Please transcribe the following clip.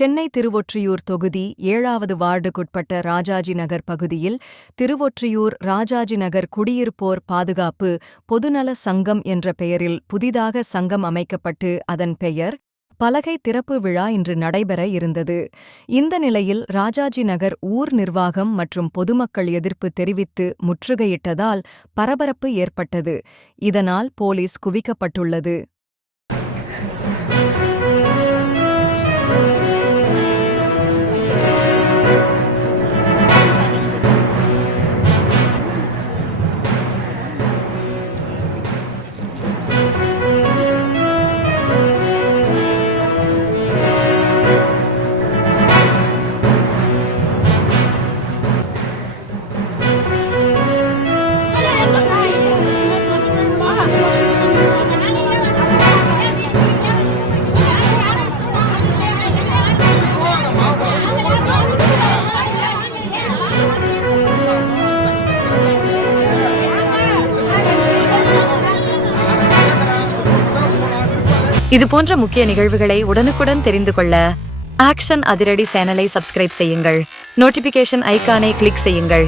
சென்னை திருவொற்றியூர் தொகுதி 7வது வார்டுக்குட்பட்ட ராஜாஜி நகர் பகுதியில் திருவொற்றியூர் ராஜாஜி நகர் குடியிருப்போர் பாதுகாப்பு பொதுநல சங்கம் என்ற பெயரில் புதிதாக சங்கம் அமைக்கப்பட்டு அதன் பெயர் பலகை திறப்பு விழா இன்று நடைபெற இருந்தது. இந்த நிலையில் ராஜாஜி நகர் ஊர் நிர்வாகம் மற்றும் பொதுமக்கள் எதிர்ப்பு தெரிவித்து முற்றுகையிட்டதால் பரபரப்பு ஏற்பட்டது. இதனால் போலீஸ் குவிக்கப்பட்டுள்ளது. இதுபோன்ற முக்கிய நிகழ்வுகளை உடனுக்குடன் தெரிந்து கொள்ள ஆக்ஷன் அதிரடி சேனலை சப்ஸ்கிரைப் செய்யுங்கள். நோட்டிபிகேஷன் ஐகானை கிளிக் செய்யுங்கள்.